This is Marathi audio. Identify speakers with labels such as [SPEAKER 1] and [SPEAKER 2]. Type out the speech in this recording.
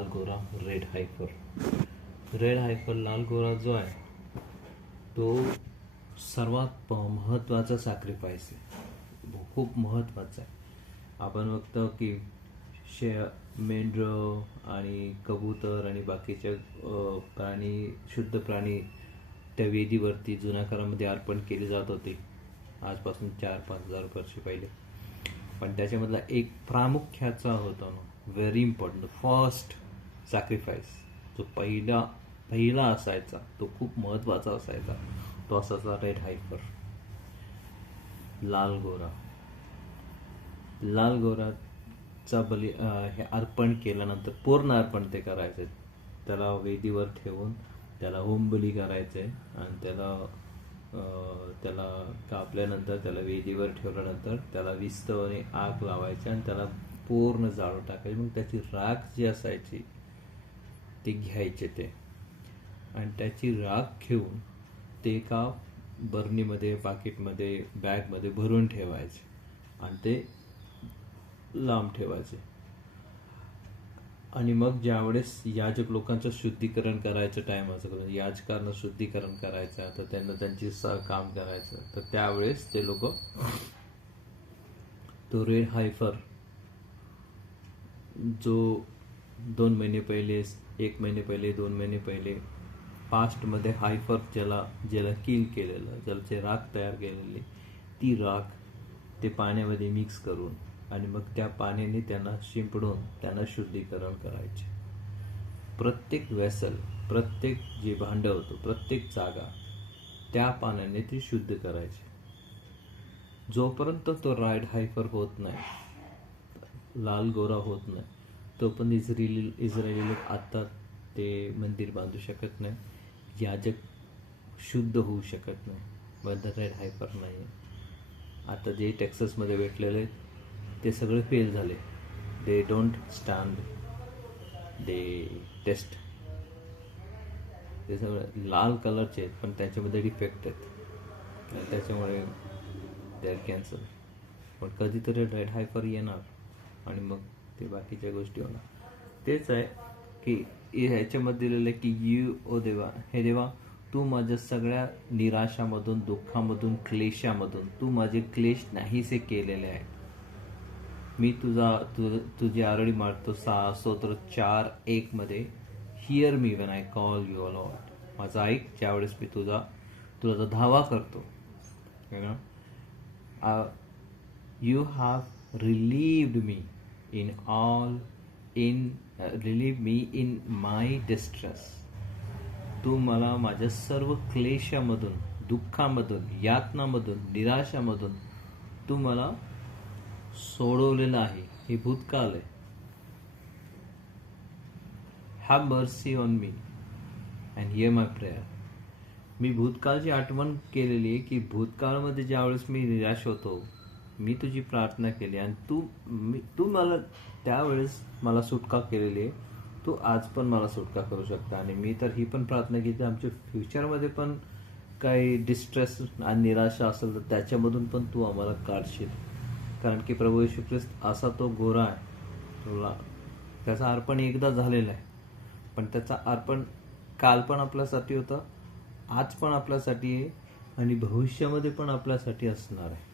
[SPEAKER 1] लाल गोरा रेड हायफर रेड हायफर लाल गोरा जो आहे तो सर्वात महत्त्वाचा सॅक्रिफाईस आहे. खूप महत्त्वाचा आहे. आपण बघतो की शे मेंढरं आणि कबूतर आणि बाकीच्या प्राणी शुद्ध प्राणी त्या वेदीवरती जुन्या काळामध्ये अर्पण केले जात होते. आजपासून चार पाच हजार वर्ष पहिले. पण त्याच्यामधला एक प्रामुख्याचा होता ना व्हेरी इम्पॉर्टंट फर्स्ट सॅक्रिफाईस जो पहिला पहिला असायचा. तो खूप महत्त्वाचा असायचा. तो असायचा रेड हायपर लाल गोरा लाल गोराचा बली हे अर्पण केल्यानंतर पूर्ण अर्पण ते करायचे. त्याला वेदीवर ठेवून त्याला होमबली करायचे आणि त्याला त्याला कापल्यानंतर त्याला वेदीवर ठेवल्यानंतर त्याला विस्तवने आग लावायची आणि त्याला पूर्ण जाळून टाकायची. मग त्याची राख जी असायची ते घ्यायचे ते. आणि त्याची राख घेऊन ते एका बर्नीमध्ये पाकिटमध्ये बॅगमध्ये भरून ठेवायचे आणि ते लांब ठेवायचे. आणि मग ज्यावेळेस याजक लोकांचं शुद्धीकरण करायचं टायमाचं असं याजकांना शुद्धीकरण करायचं तर त्यांना त्यांची स काम करायचं तर त्यावेळेस ते लोक तो रेड हायफर जो दोन महिने पहिले एक महिने पहिले दोन महिने पहिले पास्टमध्ये हायफर ज्याला ज्याला किल केलेलं ज्याचे राख तयार केलेली ती राख ते पाण्यामध्ये मिक्स करून आणि मग त्या पाण्याने त्यांना शिंपडून त्यांना शुद्धीकरण करायचे. प्रत्येक वेसल प्रत्येक जे भांडं होतं प्रत्येक जागा त्या पाण्याने ती शुद्ध करायची. जोपर्यंत तो राईड हायफर होत नाही लाल गोरा होत नाही तो पण इस्रायली इस्रायली लोक आता ते मंदिर बांधू शकत नाही. याजक शुद्ध होऊ शकत नाही. बद्ध रेड हायपर नाही आहे आता जे टेक्सासमध्ये भेटलेले ते सगळे फेल झाले. They don't stand the test ते सगळे लाल कलरचे आहेत पण त्याच्यामध्ये डिफेक्ट आहेत. त्याच्यामुळे दे आर कॅन्सल पण कधीतरी रेड हायपर येणार. आणि मग ते बाकीच्या गोष्टी होणार. तेच आहे की ह्याच्यामध्ये दिलेलं आहे की यू ओ देवा हे देवा तू माझ्या सगळ्या निराशामधून दुःखामधून क्लेशामधून तू माझे क्लेश नाहीसे केलेले आहे मी तुझा तु तुझी आरडी मारतो सहा स्तोत्र चार एकमध्ये hear me when I call you lord माझा ऐक ज्यावेळेस मी तुझा तुझा धावा करतो. You have relieved me in all in relieve me in my distress तू मला माझ्या सर्व क्लेशामधून दुःखामधून यातनामधून निराशामधून तू मला सोडवलेलं आहे. हे भूतकाळ आहे. Have mercy on me and hear my prayer मी भूतकाळची आठवण केलेली आहे की भूतकाळामध्ये ज्यावेळेस मी निराश होतो मी तुझी प्रार्थना केली आणि तू मी तू मला त्यावेळेस मला सुटका केलेली आहे. तू आज पण मला सुटका करू शकता आणि मी तर ही पण प्रार्थना केली आमच्या फ्युचरमध्ये पण काही डिस्ट्रेस आणि निराशा असेल तर त्याच्यामधून पण तू आम्हाला काढशील. कारण की प्रभू येशू ख्रिस्त असा तो गोरा आहे. तुला त्याचा अर्पण एकदा झालेला आहे. पण त्याचा अर्पण काल पण आपल्यासाठी होतं आज पण आपल्यासाठी आहे आणि भविष्यामध्ये पण आपल्यासाठी असणार आहे.